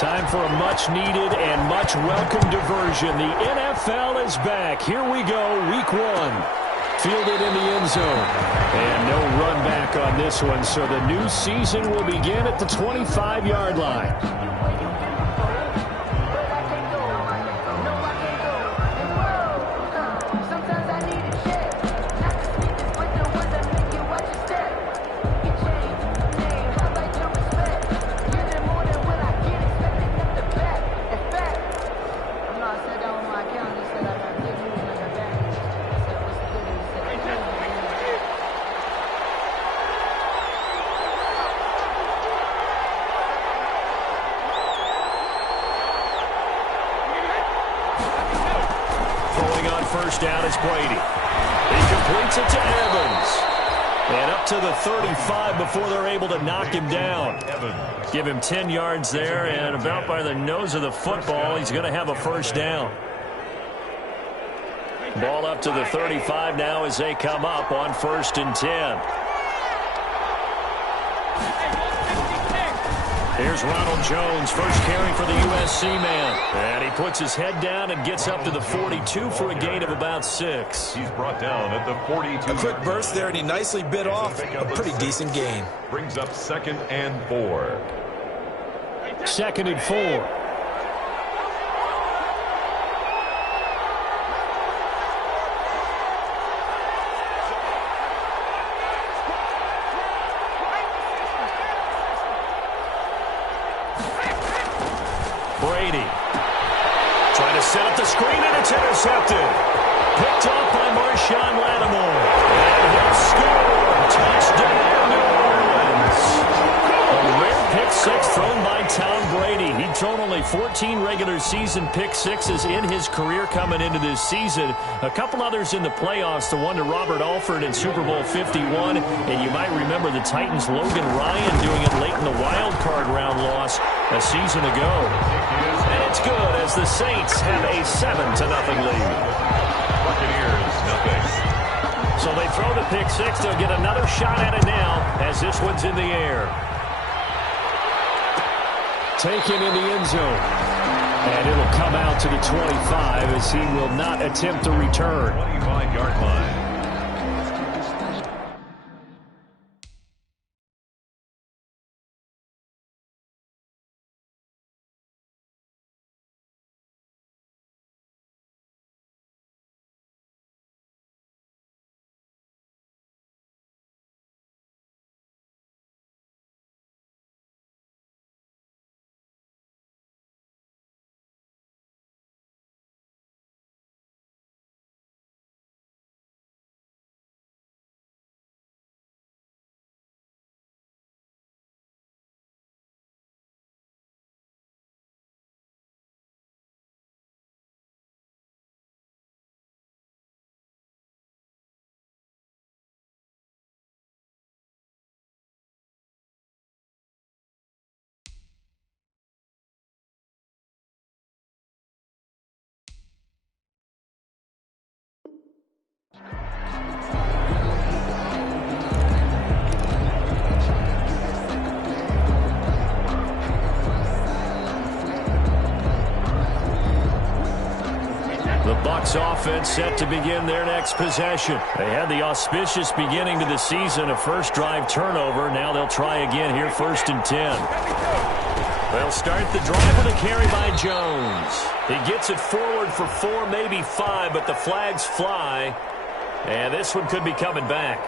Time for a much-needed and much-welcome diversion. The NFL is back. Here we go, week 1. Fielded in the end zone. And no run back on this one, so the new season will begin at the 25-yard line. First down is Brady. He completes it to Evans. And up to the 35 before they're able to knock him down. Give him 10 yards there, and about by the nose of the football, he's going to have a first down. Ball up to the 35 now as they come up on 1st and 10. Here's Ronald Jones, first carry for the USC man. And he puts his head down and gets up to the 42 for a gain of about 6. He's brought down at the 42. A quick burst there, and he nicely bit off a pretty decent gain. Brings up 2nd and 4. 2nd and 4. Brady trying to set up the screen, and it's intercepted. Picked off by Marshawn Lattimore. And he'll score. Touchdown, New Orleans. A rare pick 6 thrown by Tom Brady. He'd thrown only 14 regular season pick 6s in his career coming into this season. A couple others in the playoffs, the one to Robert Alford in Super Bowl 51. And you might remember the Titans' Logan Ryan doing it late in the wild card round loss a season ago. And it's good as the Saints have a 7-0 lead. Buccaneers, nothing. So they throw the pick 6. They'll get another shot at it now as this one's in the air. Taken in the end zone. And it'll come out to the 25 as he will not attempt to return. 25-yard line. The Bucs offense set to begin their next possession. They had the auspicious beginning to the season, a first drive turnover. Now they'll try again here, 1st and 10. They'll start the drive with a carry by Jones. He gets it forward for 4, maybe 5, but the flags fly. And this one could be coming back.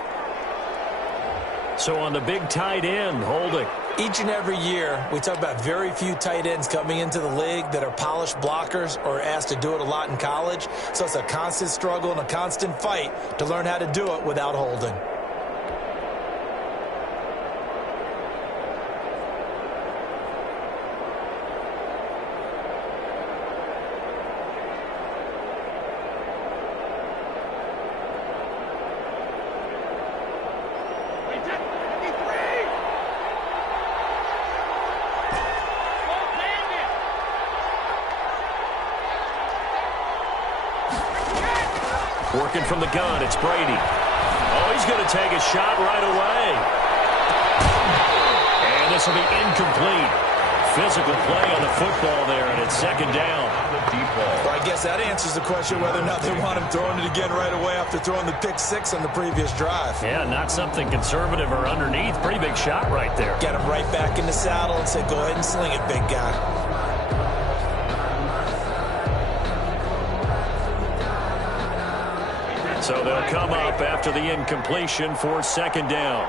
So on the big tight end, holding. Each and every year, we talk about very few tight ends coming into the league that are polished blockers or asked to do it a lot in college. So it's a constant struggle and a constant fight to learn how to do it without holding. Working from the gun, it's Brady. Oh, he's going to take a shot right away. And this will be incomplete. physical play on the football there, and it's second down. Well, I guess that answers the question whether or not they want him throwing it again right away after throwing the pick six on the previous drive. Yeah, not something conservative or underneath. Pretty big shot right there. Get him right back in the saddle and say, go ahead and sling it, big guy. So they'll come up after the incompletion for second down.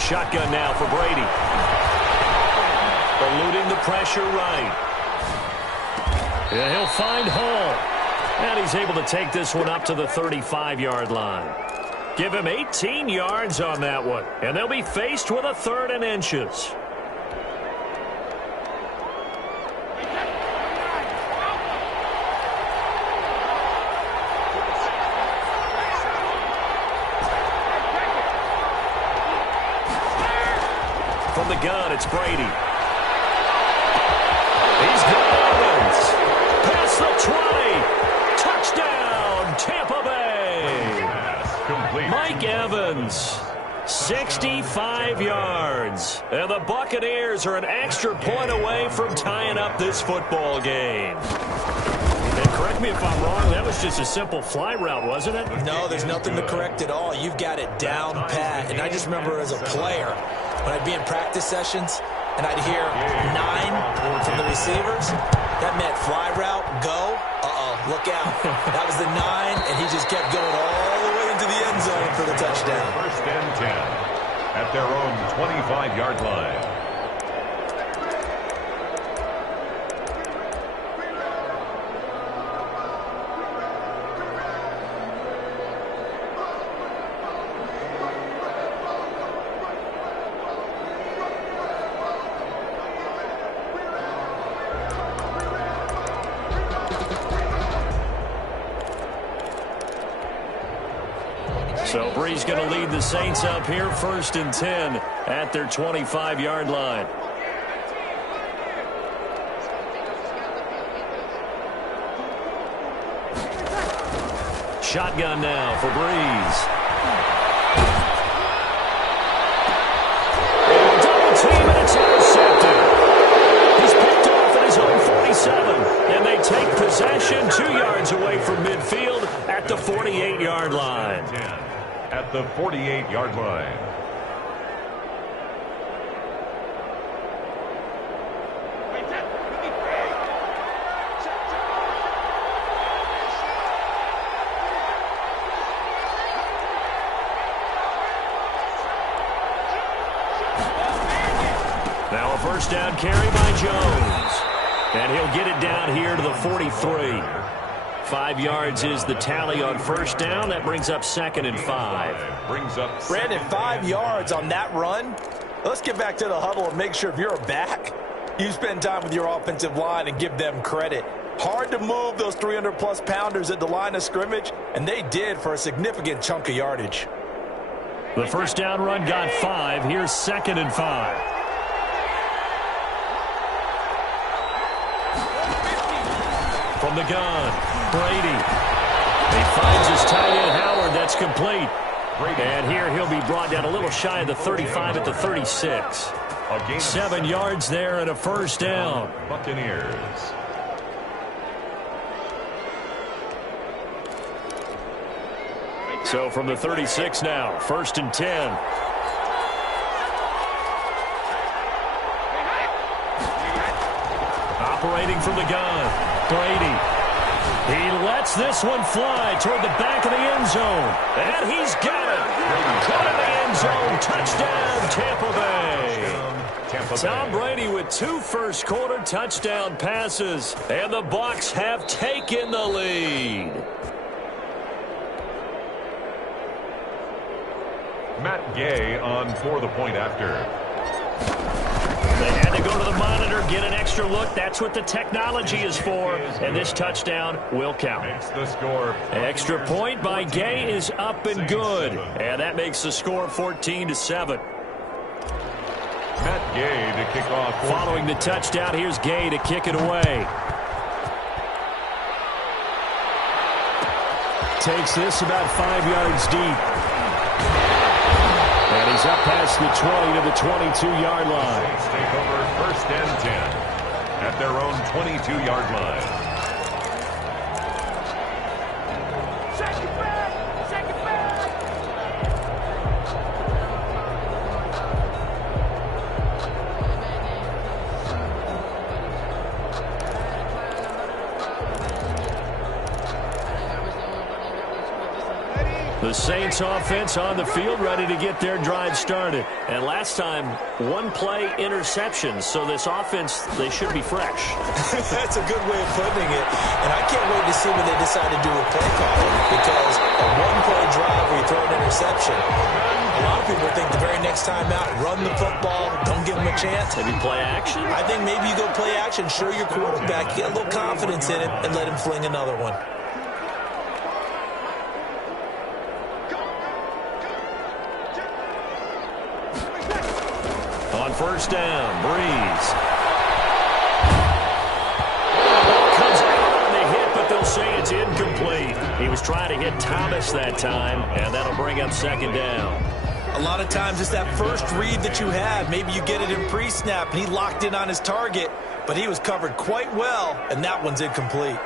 Shotgun now for Brady. Eluding the pressure right. And he'll find Hall. And he's able to take this one up to the 35-yard line. Give him 18 yards on that one. And they'll be faced with a 3rd and inches. From the gun, it's Brady. He's got Evans. Past the 20. Touchdown, Tampa Bay. Mike Evans, 65 yards. And the Buccaneers are an extra point away from tying up this football game. And correct me if I'm wrong, that was just a simple fly route, wasn't it? No, there's nothing to correct at all. You've got it down pat. And I just remember as a player, when I'd be in practice sessions and I'd hear 9 from the receivers, that meant fly route, go, look out. That was the 9, and he just kept going all the way into the end zone for the touchdown. 1st and 10 at their own 25-yard line. So Bree's going to lead the Saints up here, 1st and 10 at their 25-yard line. Shotgun now for Breeze. Double team, and it's intercepted. He's picked off at his own 47, and they take possession 2 yards away from midfield at the 48-yard line. At the 48-yard line. Now a 1st down carry by Jones. And he'll get it down here to the 43. 5 yards is the tally on 1st down. That brings up 2nd and 5. Brandon, 5 yards on that run. Let's get back to the huddle and make sure if you're a back, you spend time with your offensive line and give them credit. Hard to move those 300-plus pounders at the line of scrimmage, and they did for a significant chunk of yardage. The 1st down run got 5. Here's 2nd and 5. From the gun, Brady. He finds his tight end, Howard. That's complete. And here he'll be brought down a little shy of the 35 at the 36. 7 yards there and a 1st down. Buccaneers. So from the 36 now, 1st and 10. Operating from the gun. Brady. He lets this one fly toward the back of the end zone. And he's got it. Caught in the end zone. Touchdown, Tampa Bay. Tom Brady with 2 first-quarter touchdown passes. And the Bucs have taken the lead. Matt Gay on for the point after. They had to go to the monitor, get an extra look. That's what the technology is for. And this touchdown will count. Makes the score. Extra point by Gay is up and good. And that makes the score 14-7. Matt Gay to kick off. Following the touchdown, here's Gay to kick it away. Takes this about 5 yards deep. He's up past the 20 to the 22-yard line. Saints take over 1st and 10 at their own 22-yard line. The Saints offense on the field, ready to get their drive started. And last time, one play interception. So this offense, they should be fresh. That's a good way of putting it. And I can't wait to see when they decide to do a play calling, because a one-play drive where you throw an interception, a lot of people think the very next time out, run the football, don't give them a chance. Maybe play action? I think maybe you go play action, show your quarterback, get a little confidence in it, and let him fling another one. On 1st down, Breeze. Ball comes out on the hit, but they'll say it's incomplete. He was trying to hit Thomas that time, and that'll bring up 2nd down. A lot of times it's that first read that you have. Maybe you get it in pre-snap, and he locked in on his target, but he was covered quite well, and that one's incomplete.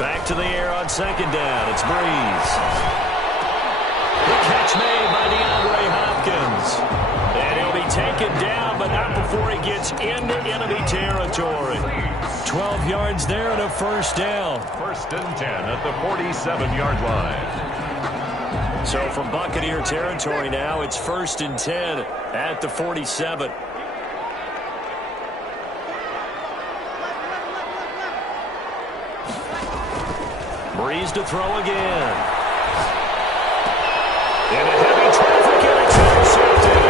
Back to the air on 2nd down. It's Breeze. The catch made by DeAndre Hopkins. And he'll be taken down, but not before he gets into enemy territory. 12 yards there and a 1st down. 1st and 10 at the 47-yard line. So from Buccaneer territory now, it's 1st and 10 at the 47. Breeze to throw again. In a heavy traffic, and it's intercepted.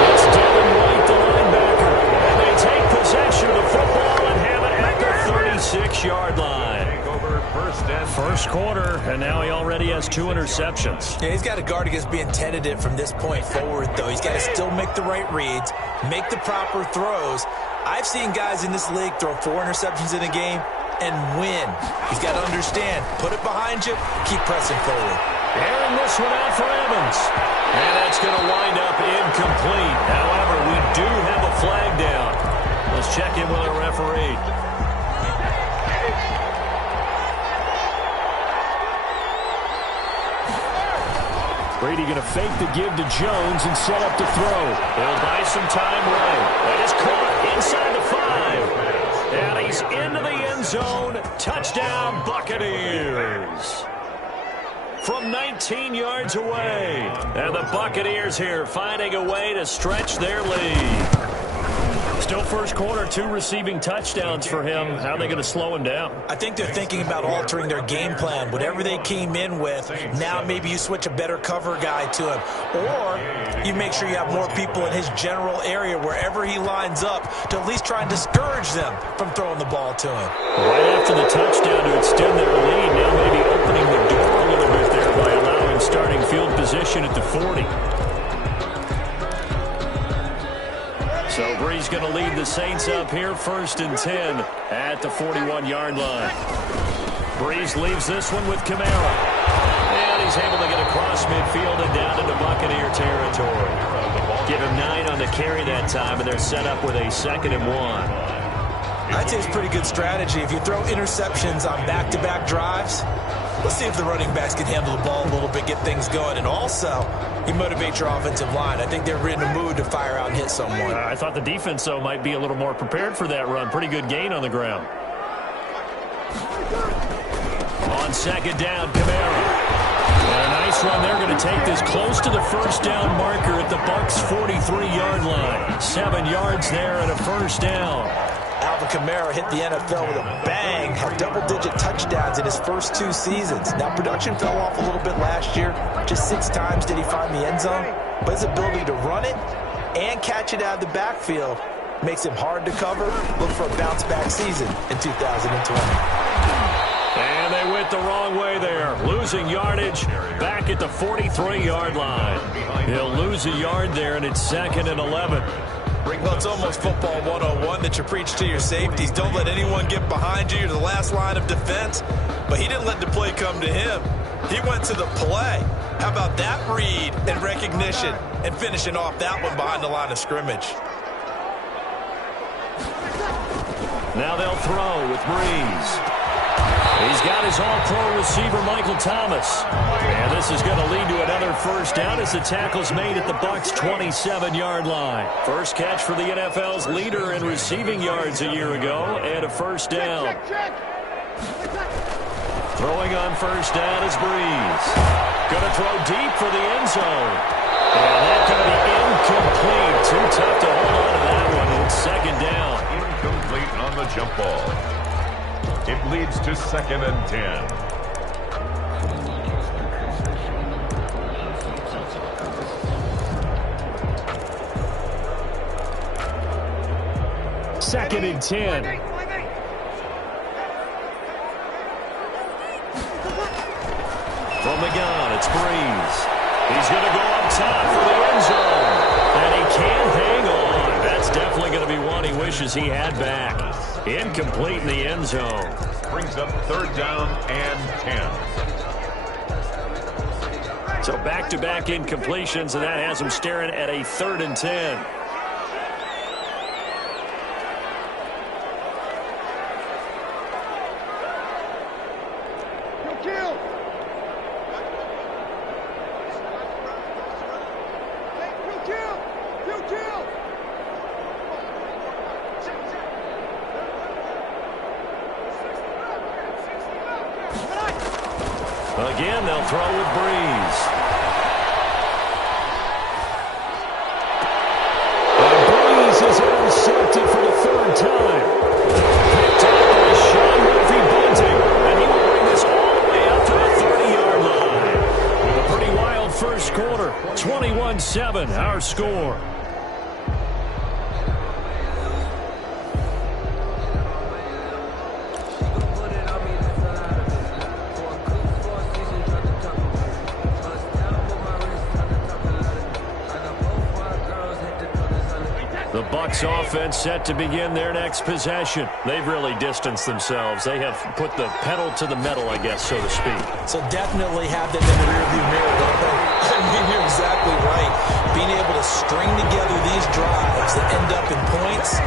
It's Devin White, the linebacker. And they take possession of the football and have it at the 36-yard line. Take over 1st and 1st quarter, and now he already has 2 interceptions. Yeah, he's got to guard against being tentative from this point forward, though. He's got to still make the right reads, make the proper throws. I've seen guys in this league throw 4 interceptions in a game and win. He's got to understand, put it behind you, keep pressing forward. Airing this one out for Evans. And that's going to wind up incomplete. However, we do have a flag down. Let's check in with our referee. Brady going to fake the give to Jones and set up to throw. He'll buy some time right. That is caught inside the 5. And he's into the end zone. Touchdown, Buccaneers. From 19 yards away. And the Buccaneers here finding a way to stretch their lead. Still 1st quarter, 2 receiving touchdowns for him. How are they going to slow him down? I think they're thinking about altering their game plan. Whatever they came in with, now maybe you switch a better cover guy to him. Or you make sure you have more people in his general area wherever he lines up to at least try and discourage them from throwing the ball to him. Right after the touchdown to extend their lead, now maybe opening the door a little bit there by allowing starting field position at the 40. So Breeze going to lead the Saints up here, 1st and 10 at the 41-yard line. Breeze leaves this one with Kamara. And he's able to get across midfield and down into Buccaneer territory. Give him 9 on the carry that time, and they're set up with a 2nd and 1. I'd say it's pretty good strategy. If you throw interceptions on back-to-back drives, let's see if the running backs can handle the ball a little bit, get things going. And also, you motivate your offensive line. I think they're in a mood to fire out and hit someone. I thought the defense, though, might be a little more prepared for that run. Pretty good gain on the ground. On 2nd down, Kamara. And a nice run. They're going to take this close to the 1st down marker at the Bucs' 43-yard line. 7 yards there and a 1st down. Alvin Kamara hit the NFL with a bang, had double-digit touchdowns in his first 2 seasons. Now, production fell off a little bit last year. Just 6 times did he find the end zone. But his ability to run it and catch it out of the backfield makes him hard to cover. Look for a bounce-back season in 2020. And they went the wrong way there. Losing yardage back at the 43-yard line. He'll lose a yard there, and it's 2nd and 11. Well, it's almost football 101 that you preach to your safeties. Don't let anyone get behind you. You're the last line of defense. But he didn't let the play come to him. He went to the play. How about that read and recognition and finishing off that one behind the line of scrimmage? Now they'll throw with Breeze. He's got his all-pro receiver, Michael Thomas. And this is going to lead to another first down as the tackle's made at the Bucs' 27-yard line. First catch for the NFL's leader in receiving yards a year ago, and a first down. Throwing on first down is Breeze. Going to throw deep for the end zone. And that's going to be incomplete. Too tough to hold on to that one. It's second down. Incomplete on the jump ball. It leads to 2nd and 10. Second and 10. From the gun, it's Breeze. He's going to go up top for the end zone. And he can't hang on. That's definitely going to be one he wishes he had back. Incomplete in the end zone. Brings up 3rd down and 10. So back-to-back incompletions, and that has him staring at a 3rd and 10. Again, they'll throw with Breeze. And Breeze is intercepted for the 3rd time. Picked up by Sean Murphy-Bunting. And he will bring this all the way up to the 30-yard line. A pretty wild first quarter. 21-7, our score. The Bucs offense set to begin their next possession. They've really distanced themselves. They have put the pedal to the metal, I guess, so to speak. So definitely have them in the rearview mirror, don't they? I mean, you're exactly right. Being able to string together these drives that end up in points,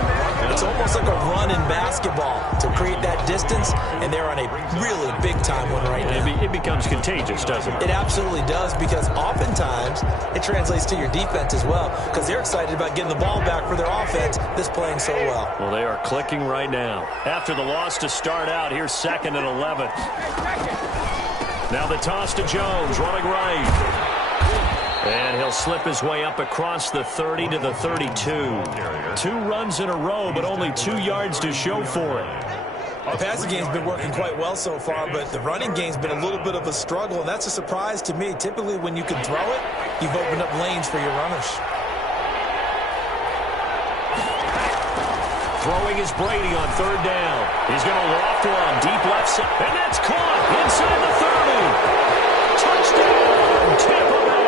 it's almost like a run in basketball to create that distance, and they're on a really big-time one right now. It becomes contagious, doesn't it? It absolutely does, because oftentimes it translates to your defense as well, because they're excited about getting the ball back for their offense that's playing so well. Well, they are clicking right now. After the loss to start out, here's 2nd and 11. Now the toss to Jones, running right. And he'll slip his way up across the 30 to the 32. 2 runs in a row, but only 2 yards to show for it. The passing game's been working quite well so far, but the running game's been a little bit of a struggle, and that's a surprise to me. Typically, when you can throw it, you've opened up lanes for your runners. Throwing is Brady on 3rd down. He's going to loft one deep left side, and that's caught inside the 30. Touchdown, Tampa Bay.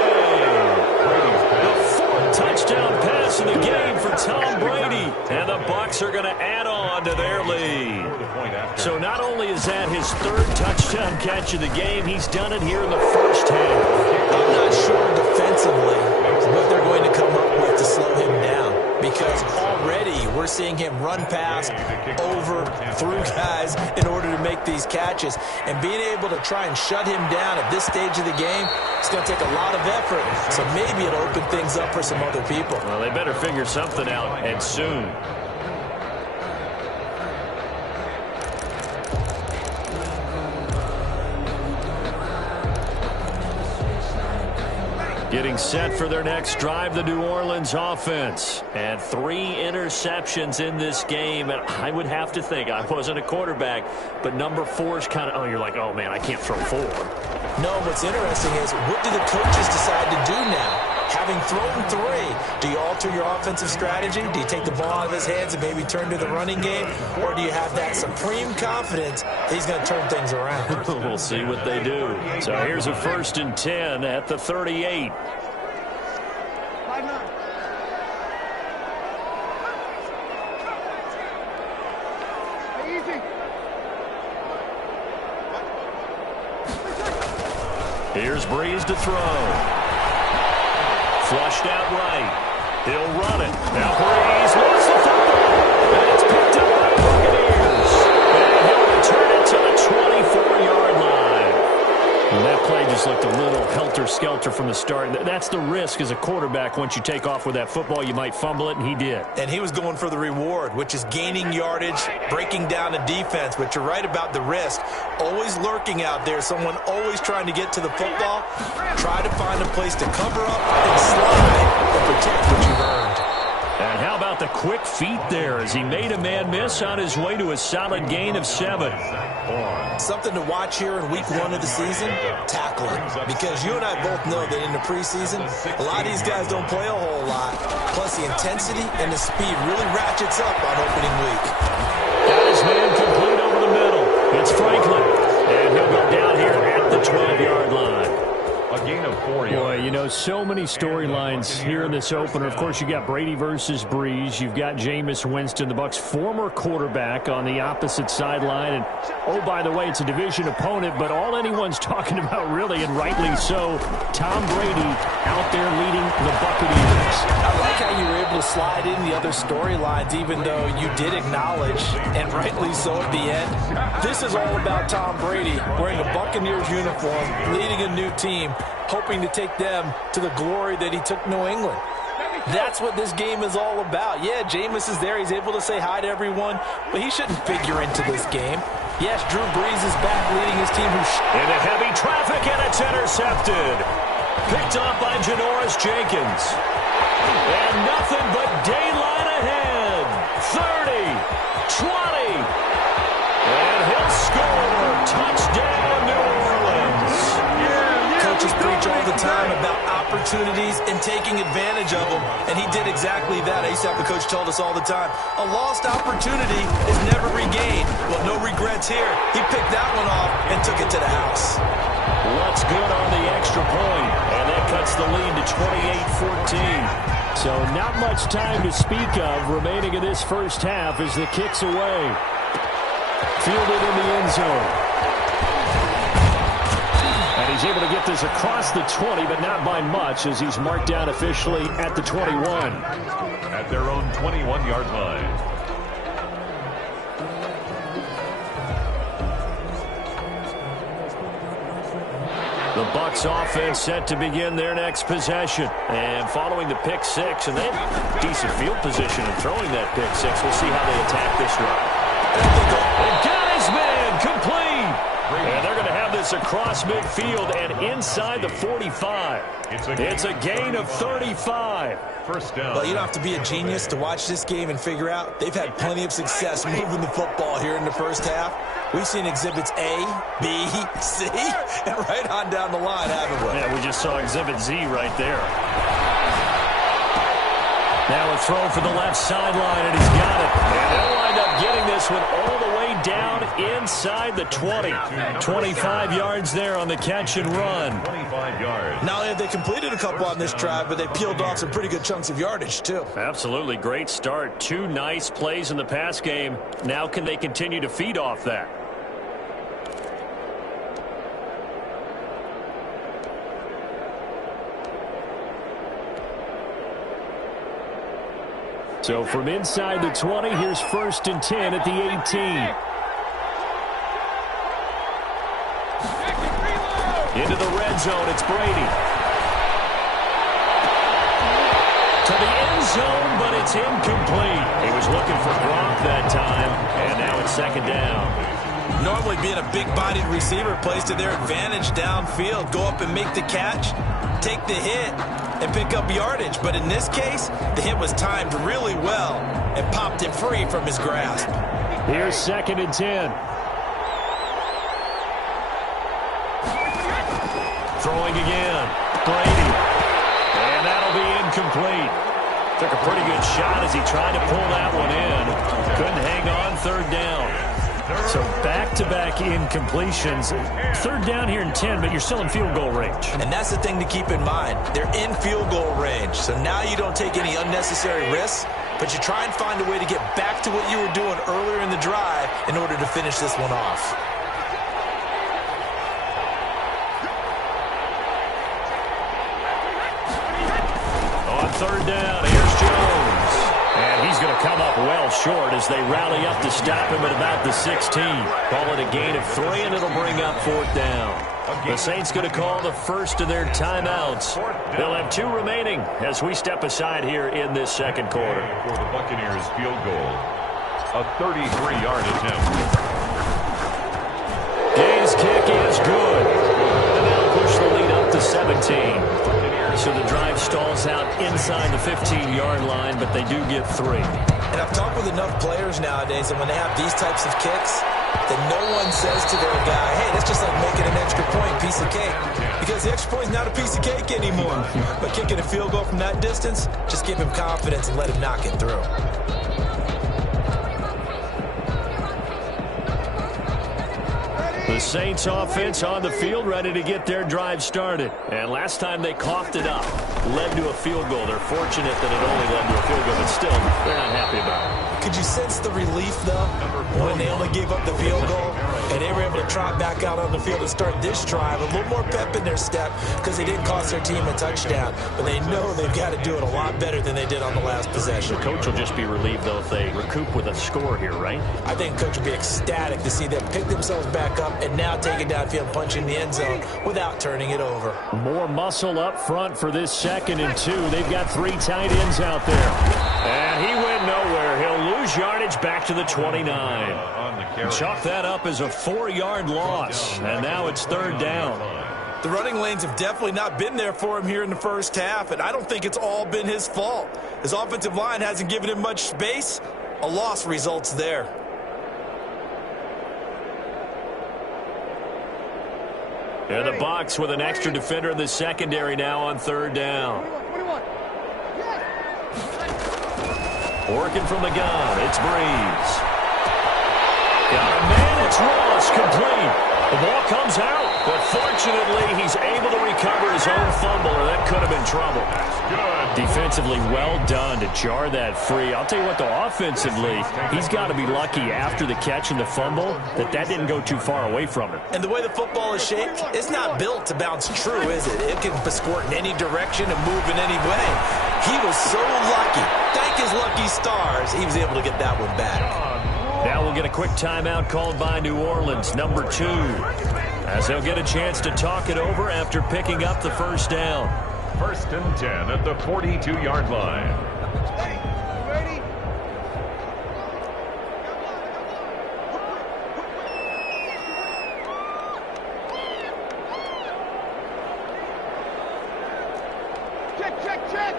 The 4th touchdown pass of the game for Tom Brady, and the Bucs are going to add on to their lead. So not only is that his 3rd touchdown catch of the game, he's done it here in the first half. I'm not sure defensively what they're going to come up with to slow him down, because already we're seeing him run past, over, through guys in order to make these catches. And being able to try and shut him down at this stage of the game, it's going to take a lot of effort. So maybe it'll open things up for some other people. Well, they better figure something out, and soon. Getting set for their next drive, the New Orleans offense. And 3 interceptions in this game. And I would have to think, I wasn't a quarterback, but number 4 is kind of, you're like, oh, man, I can't throw 4. No, what's interesting is, what do the coaches decide to do now? Having thrown 3, do you alter your offensive strategy? Do you take the ball out of his hands and maybe turn to the running game? Or do you have that supreme confidence that he's going to turn things around? We'll see what they do. So here's a 1st and 10 at the 38. Here's Breeze to throw. Flushed out right. He'll run it. Now Breeze lost the football. And it's picked up by the Buccaneers. And he'll return it to the 24-yard line. And that play just looked a little helter-skelter from the start. That's the risk as a quarterback. Once you take off with that football, you might fumble it, and he did. And he was going for the reward, which is gaining yardage, breaking down a defense. But you're right about the risk. Always lurking out there, someone always trying to get to the football. Try to find a place to cover up and slide or protect what you've earned. And how about the quick feet there as he made a man miss on his way to a solid gain of 7. Something to watch here in week 1 of the season, tackling. Because you and I both know that in the preseason, a lot of these guys don't play a whole lot. Plus the intensity and the speed really ratchets up on opening week. Got his man complete over the middle. It's Franklin. And he'll go down here at the 12-yard line. A gain of 4 yards. Boy, you know, so many storylines here in this opener. Of course, you got Brady versus Breeze. You've got Jameis Winston, the Bucs' former quarterback, on the opposite sideline. And, oh, by the way, it's a division opponent, but all anyone's talking about, really, and rightly so, Tom Brady out there leading the Buccaneers. I like how you were able to slide in the other storylines, even though you did acknowledge, and rightly so at the end, this is all about Tom Brady wearing a Buccaneers uniform, leading a new team, hoping to take them to the glory that he took New England. That's what this game is all about. Yeah, Jameis is there. He's able to say hi to everyone, but he shouldn't figure into this game. Yes, Drew Brees is back leading his team. Into heavy traffic, and it's intercepted. Picked up by Janoris Jenkins. And nothing but daylight ahead. 30, 20. And he'll score. Touchdown, New Orleans. Coaches preach all the time about opportunities and taking advantage of them, and he did exactly that. I used to have a coach told us all the time, a lost opportunity is never regained. Well, no regrets here. He picked that one off and took it to the house. What's good on the extra point, and that cuts the lead to 28-14. So not much time to speak of remaining in this first half as the kick's away. Fielded in the end zone. And he's able to get this across the 20, but not by much, as he's marked down officially at the 21. At their own 21-yard line. The Bucs offense set to begin their next possession. And following the pick six, and they have decent field position in throwing that pick six. We'll see how they attack this drive. And got his man complete. And they're going to have this across midfield and inside the 45. It's a gain of 35. First down. Well, you don't have to be a genius to watch this game and figure out they've had plenty of success moving the football here in the first half. We've seen exhibits A, B, C, and right on down the line, haven't we? Yeah, we just saw exhibit Z right there. Now a throw for the left sideline, and he's got it. And they'll wind up getting this one all the way down inside the 20. 25 yards there on the catch and run. 25 yards. Not only have they completed a couple on this drive, but they peeled off some pretty good chunks of yardage, too. Absolutely. Great start. 2 nice plays in the pass game. Now can they continue to feed off that? So from inside the 20, here's 1st and 10 at the 18. Into the red zone, it's Brady. To the end zone, but it's incomplete. He was looking for Gronk that time, and now it's 2nd down. Normally being a big-bodied receiver plays to their advantage downfield. Go up and make the catch, take the hit, and pick up yardage. But in this case, the hit was timed really well and popped him free from his grasp. Here's 2nd and 10. Throwing again. Brady. And that'll be incomplete. Took a pretty good shot as he tried to pull that one in. Couldn't hang on 3rd down. So back-to-back incompletions. 3rd down here in 10, but you're still in field goal range. And that's the thing to keep in mind. They're in field goal range. So now you don't take any unnecessary risks, but you try and find a way to get back to what you were doing earlier in the drive in order to finish this one off. third down. Here's Jones. And he's going to come up well short as they rally up to stop him at about the 16. Call it a gain of 3, and it'll bring up fourth down. The Saints going to call the first of their timeouts. They'll have 2 remaining as we step aside here in this second quarter. For the Buccaneers field goal, a 33-yard attempt. Gay's kick is good. And they'll push the lead up to 17. So the drive stalls out inside the 15-yard line, but they do get 3. And I've talked with enough players nowadays, and when they have these types of kicks, that no one says to their guy, hey, that's just like making an extra point, piece of cake. Because the extra point is not a piece of cake anymore. But kicking a field goal from that distance, just give him confidence and let him knock it through. The Saints offense on the field, ready to get their drive started. And last time they coughed it up, led to a field goal. They're fortunate that it only led to a field goal, but still, they're not happy about it. Could you sense the relief, though, when they only gave up the field goal and they were able to trot back out on the field and start this drive? A little more pep in their step because they didn't cost their team a touchdown. But they know they've got to do it a lot better than they did on the last possession. The coach will just be relieved, though, if they recoup with a score here, right? I think coach will be ecstatic to see them pick themselves back up and now take it downfield and punch in the end zone without turning it over. More muscle up front for this 2nd and 2. They've got 3 tight ends out there. And he went nowhere. He'll lose yardage back to the 29. Chalk that up as a 4-yard loss. And now it's 3rd down. The running lanes have definitely not been there for him here in the first half, and I don't think it's all been his fault. His offensive line hasn't given him much space. A loss results there. In the box with an extra defender in the secondary now on 3rd down. Working from the gun, it's Breeze. Got a man, it's Ross, complete. The ball comes out, but fortunately he's able to recover his own fumble, or that could have been trouble. Good. Defensively well done to jar that free. I'll tell you what, though, offensively, he's got to be lucky after the catch and the fumble that didn't go too far away from him. And the way the football is shaped, it's not built to bounce true, is it? It can squirt in any direction and move in any way. He was so lucky. Thank his lucky stars, he was able to get that one back. Now we'll get a quick timeout called by New Orleans, number 2, as they'll get a chance to talk it over after picking up the first down. 1st and 10 at the 42-yard line. Ready? Check.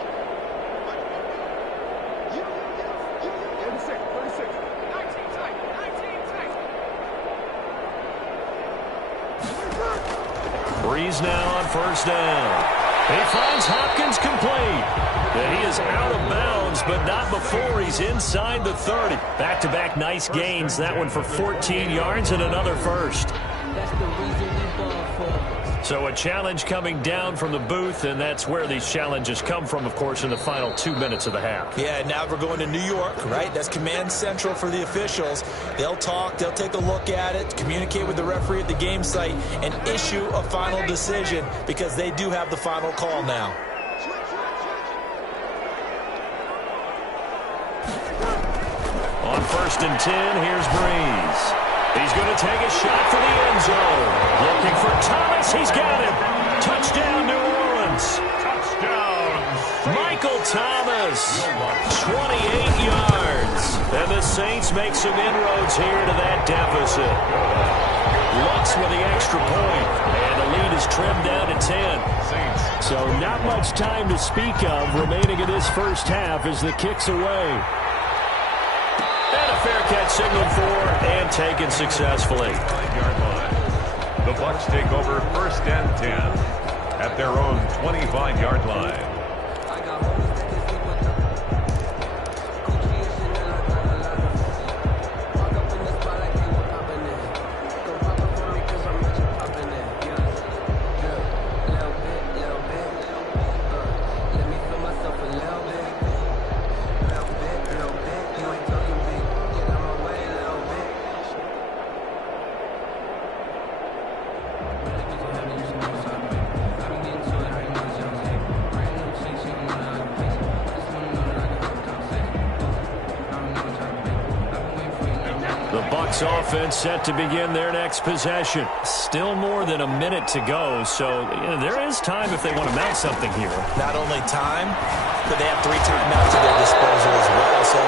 36. 19 tight. Breeze now on 1st down. He finds Hopkins complete. And he is out of bounds, but not before he's inside the 30. Back-to-back nice gains. That one for 14 yards and another first. So a challenge coming down from the booth, and that's where these challenges come from, of course, in the final 2 minutes of the half. Yeah, now we're going to New York, right? That's command central for the officials. They'll talk, they'll take a look at it, communicate with the referee at the game site, and issue a final decision because they do have the final call now. On 1st and 10, here's Breeze. He's going to take a shot for the end zone. Looking for Thomas. He's got him. Touchdown, New Orleans. Touchdown. Michael Thomas. 28 yards. And the Saints make some inroads here to that deficit. Lutz with the extra point. And the lead is trimmed down to 10. So not much time to speak of remaining in this first half as the kick's away. And a fair catch signaled for and taken successfully. The Bucs take over 1st and 10 at their own 25-yard line. Bucs offense set to begin their next possession. Still more than a minute to go, so there is time if they want to mount something here. Not only time, but they have 3 timeouts at their disposal as well, so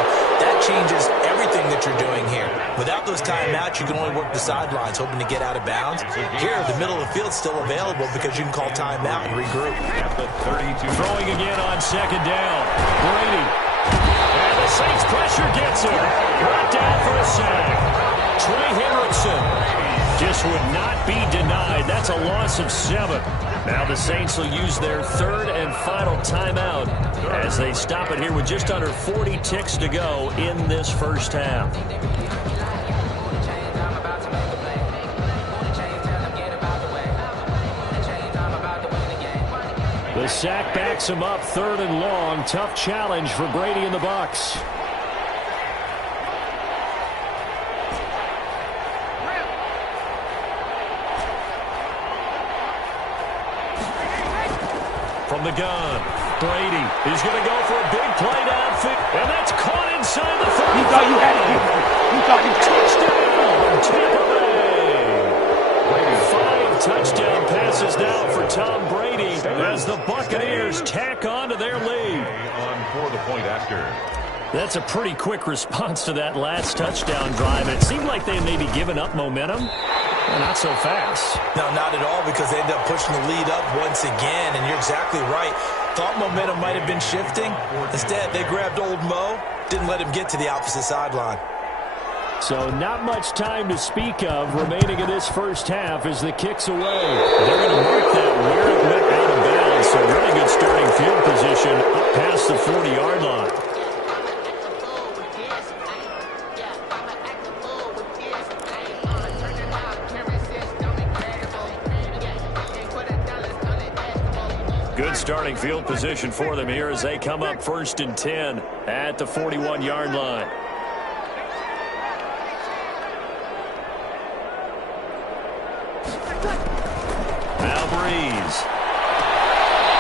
that changes everything that you're doing here. Without those timeouts, you can only work the sidelines, hoping to get out of bounds. Here, the middle of the field's still available because you can call timeout and regroup. At the 32. Throwing again on second down. Brady. And the Saints pressure gets him. Brought down for a sack. Trey Hendrickson just would not be denied. That's a loss of 7. Now the Saints will use their 3rd and final timeout as they stop it here with just under 40 ticks to go in this first half. The sack backs him up, 3rd and long. Tough challenge for Brady and the Bucs. From the gun, Brady. He's going to go for a big play downfield. And that's caught inside the 30. You thought you had it. You thought you Touchdown, Tampa Bay. 5 touchdown passes now for Tom Brady as the Buccaneers tack on to their lead. On for the point after. That's a pretty quick response to that last touchdown drive. It seemed like they may be giving up momentum. Well, not so fast. No, not at all, because they end up pushing the lead up once again, and you're exactly right. Thought momentum might have been shifting. Instead, they grabbed old Mo, didn't let him get to the opposite sideline. So not much time to speak of remaining in this first half as the kick's away. They're going to mark that where it went out of bounds. So really good starting field position up past the 40-yard line. Good starting field position for them here as they come up 1st and 10 at the 41-yard line.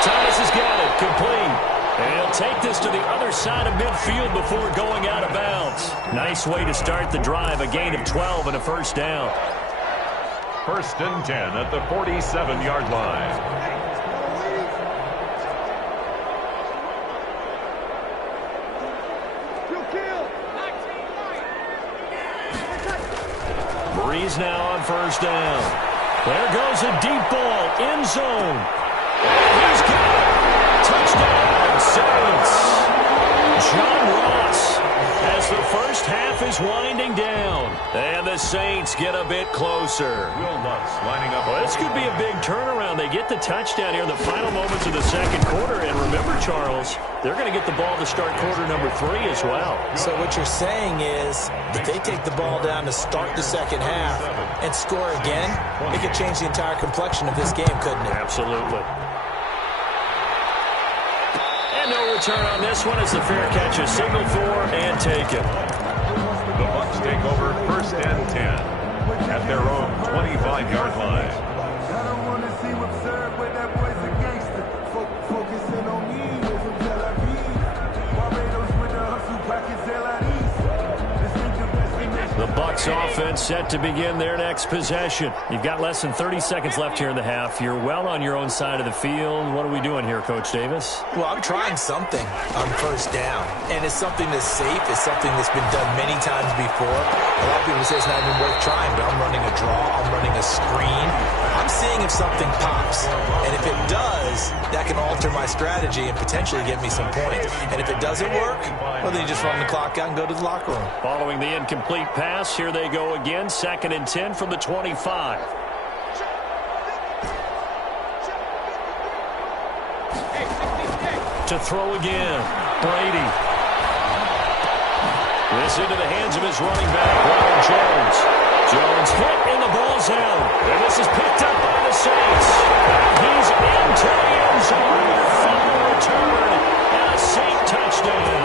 Thomas has got it, complete. And he'll take this to the other side of midfield before going out of bounds. Nice way to start the drive, a gain of 12 and a first down. 1st and 10 at the 47-yard line. Breeze now on 1st down. There goes a deep ball, end zone. He's got it. Touchdown, Saints. John Ross as the first half is winding down. And the Saints get a bit closer. Will Lutz lining up. Well, this could be a big turnaround. They get the touchdown here in the final moments of the second quarter. And remember, Charles, they're going to get the ball to start quarter number 3 as well. So what you're saying is if they take the ball down to start the second half and score again, it could change the entire complexion of this game, couldn't it? Absolutely. And no return on this one as the fair catch is signaled for and taken. The Bucs take over 1st and 10 at their own 25-yard line. I don't want to see what's served with that boy's a gangster. Focusing on me, we're from Tel Aviv. Barbados with the hustle pockets, The Bucs offense set to begin their next possession. You've got less than 30 seconds left here in the half. You're well on your own side of the field. What are we doing here, Coach Davis? Well, I'm trying something on 1st down, and it's something that's safe. It's something that's been done many times before. A lot of people say it's not even worth trying, but I'm running a draw. I'm running a screen. I'm seeing if something pops, and if it does, that can alter my strategy and potentially get me some points. And if it doesn't work, well, then you just run the clock out and go to the locker room. Following the incomplete pass, here they go again. 2nd and 10 from the 25. To throw again, Brady. This into the hands of his running back, Ronald Jones. Jones hit and the ball's out. And this is picked up by the Saints. And he's into the end zone. Final return and a Saint touchdown.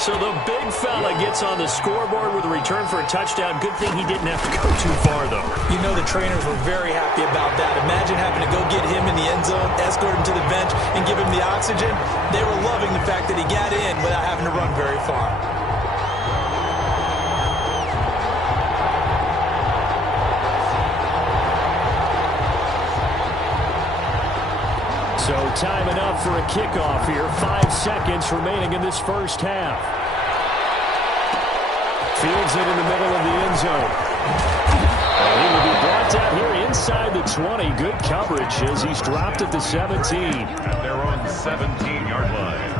So the big fella gets on the scoreboard with a return for a touchdown. Good thing he didn't have to go too far, though. You know the trainers were very happy about that. Imagine having to go get him in the end zone, escort him to the bench, and give him the oxygen. They were loving the fact that he got in without having to run very far. So timing up for a kickoff here. 5 seconds remaining in this first half. Fields it in the middle of the end zone. And he will be brought down here inside the 20. Good coverage as he's dropped at the 17. At their own 17-yard line.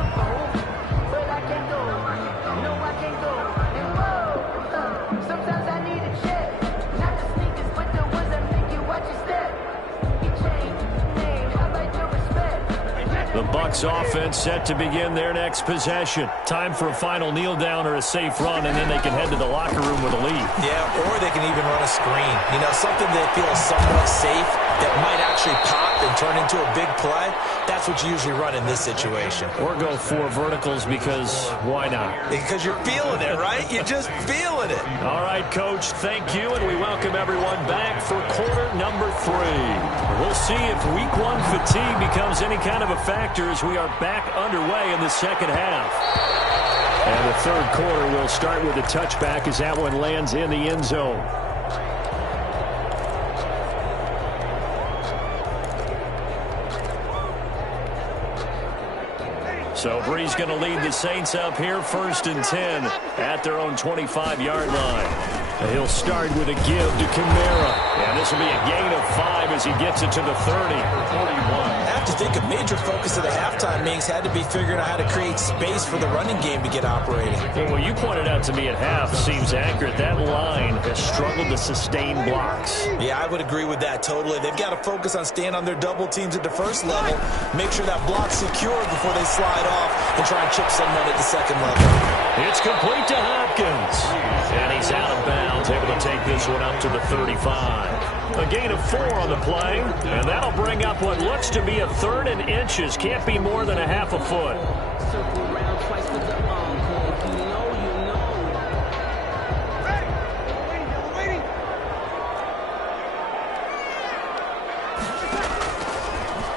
The Bucs offense set to begin their next possession. Time for a final kneel down or a safe run, and then they can head to the locker room with a lead. Yeah, or they can even run a screen. You know, something that feels somewhat safe that might actually pop and turn into a big play. That's what you usually run in this situation. Or go 4 verticals because why not? Because you're feeling it, right? You're just feeling it. All right, Coach, thank you, and we welcome everyone back for quarter number 3. We'll see if week 1 fatigue becomes any kind of a factor as we are back underway in the second half. And the third quarter will start with a touchback as that one lands in the end zone. So Brees going to lead the Saints up here, 1st and 10 at their own 25-yard line. He'll start with a give to Kamara. And this will be a gain of 5 as he gets it to the 30. 41. I have to think a major focus of the halftime meetings had to be figuring out how to create space for the running game to get operating. And what you pointed out to me at half seems accurate. That line has struggled to sustain blocks. Yeah, I would agree with that totally. They've got to focus on staying on their double teams at the first level, make sure that block's secure before they slide off and try and chip someone at the second level. It's complete to Hopkins. And he's out of bounds, able to take this one up to the 35. A gain of 4 on the play, and that'll bring up what looks to be a 3rd and inches. Can't be more than a half a foot.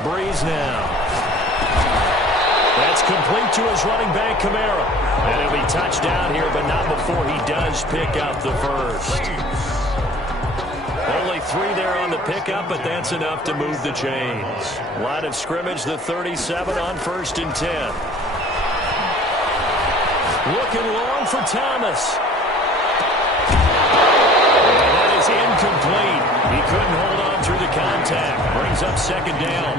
Brees now. That's complete to his running back, Kamara. And he'll be touchdown here, but not before he does pick up the first. Only 3 there on the pickup, but that's enough to move the chains. Line of scrimmage, the 37 on 1st and 10. Looking long for Thomas. And that is incomplete. He couldn't hold on through the contact. Brings up 2nd down.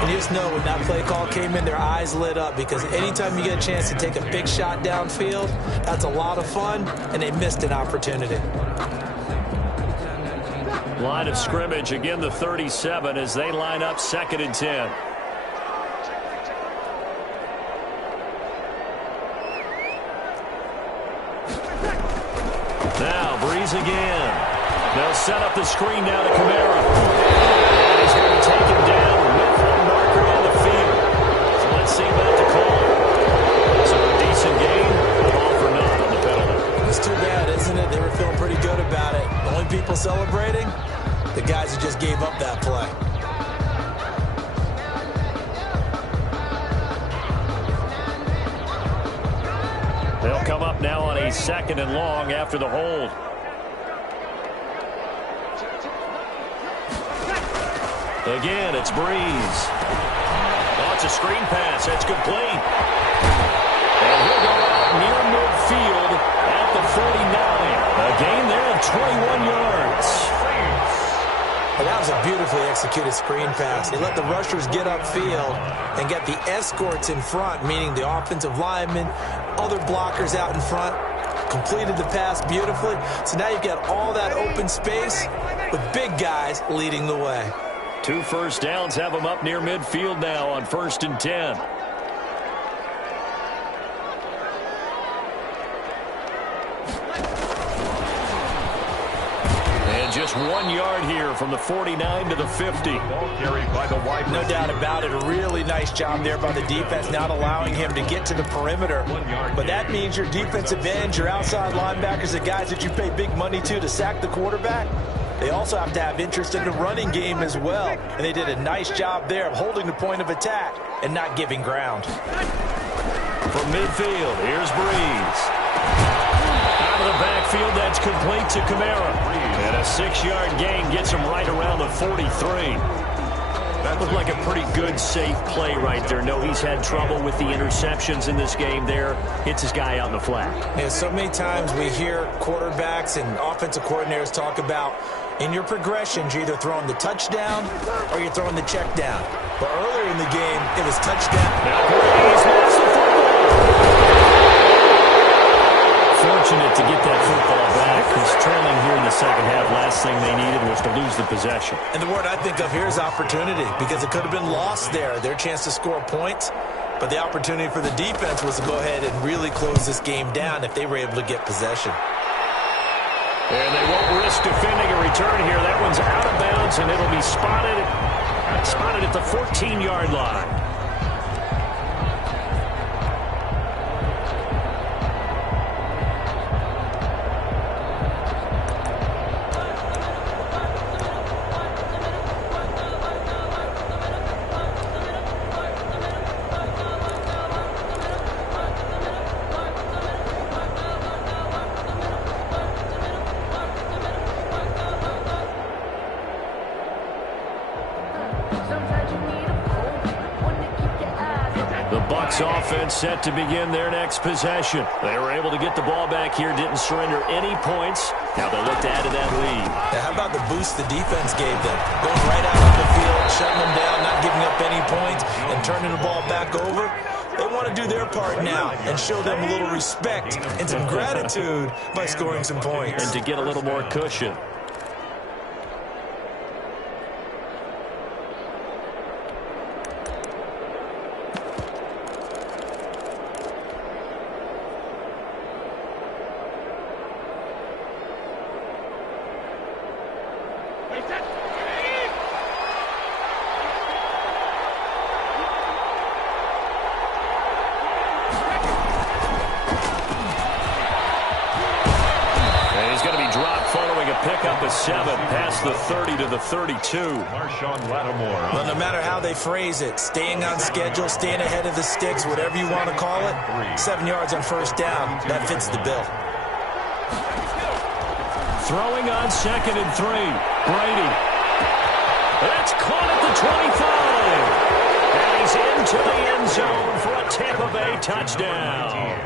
And you just know when that play call came in, their eyes lit up because anytime you get a chance to take a big shot downfield, that's a lot of fun, and they missed an opportunity. Line of scrimmage, again the 37 as they line up 2nd and 10. Now Brees again. They'll set up the screen now to Kamara. And he's going to take him down with a marker on the field. So let's see about the call. So a decent game, all for naught on the penalty. It's too bad, isn't it? They were feeling pretty good about it. The only people celebrating, the guys who just gave up that play. They'll come up now on a 2nd and long after the hold. Again, it's Brees. Oh, it's a screen pass. That's complete. And he'll go out near midfield at the 49. A gain there of 21 yards. Well, that was a beautifully executed screen pass. He let the rushers get upfield and get the escorts in front, meaning the offensive linemen, other blockers out in front, completed the pass beautifully. So now you've got all that open space with big guys leading the way. 2 first downs have them up near midfield now on 1st and 10. And just 1 yard here from the 49 to the 50. Ball carried by the wide receiver. No doubt about it. A really nice job there by the defense, not allowing him to get to the perimeter. But that means your defensive ends, your outside linebackers, the guys that you pay big money to sack the quarterback, they also have to have interest in the running game as well. And they did a nice job there of holding the point of attack and not giving ground. From midfield, here's Brees. Out of the backfield, that's complete to Kamara. And a 6-yard gain gets him right around the 43. That looked like a pretty good, safe play right there. No, he's had trouble with the interceptions in this game there. Hits his guy out in the flat. Yeah, so many times we hear quarterbacks and offensive coordinators talk about in your progressions, you're either throwing the touchdown or you're throwing the check down. But earlier in the game, it was touchdown. Now Brady's lost the football. Fortunate to get that football back. He's trailing here in the second half. Last thing they needed was to lose the possession. And the word I think of here is opportunity, because it could have been lost there, their chance to score points. But the opportunity for the defense was to go ahead and really close this game down if they were able to get possession. And they won't risk defending a return here. That one's out of bounds, and it'll be spotted at the 14-yard line. Offense set to begin their next possession. They were able to get the ball back here, didn't surrender any points. Now they look to add to that lead. Now, how about the boost the defense gave them? Going right out on the field, shutting them down, not giving up any points, and turning the ball back over. They want to do their part now and show them a little respect and some gratitude by scoring some points. And to get a little more cushion. Pickup of 7 past the 30 to the 32. Well, no matter how they phrase it, staying on schedule, staying ahead of the sticks, whatever you want to call it, 7 yards on first down, that fits the bill. Throwing on 2nd and 3. Brady. That's caught at the 25. And he's into the end zone for a Tampa Bay touchdown.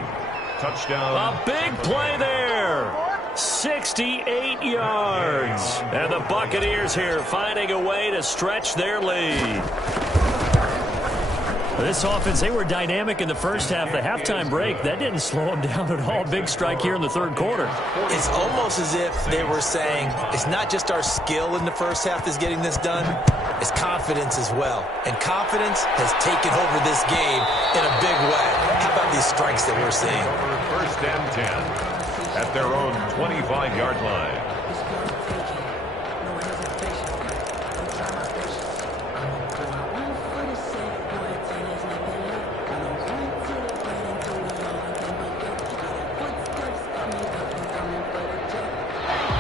A big play there. 68 yards. And the Buccaneers here finding a way to stretch their lead. This offense, they were dynamic in the first half. The halftime break, that didn't slow them down at all. Big strike here in the third quarter. It's almost as if they were saying, it's not just our skill in the first half that's getting this done, it's confidence as well. And confidence has taken over this game in a big way. How about these strikes that we're seeing? First and 10. At their own 25-yard line.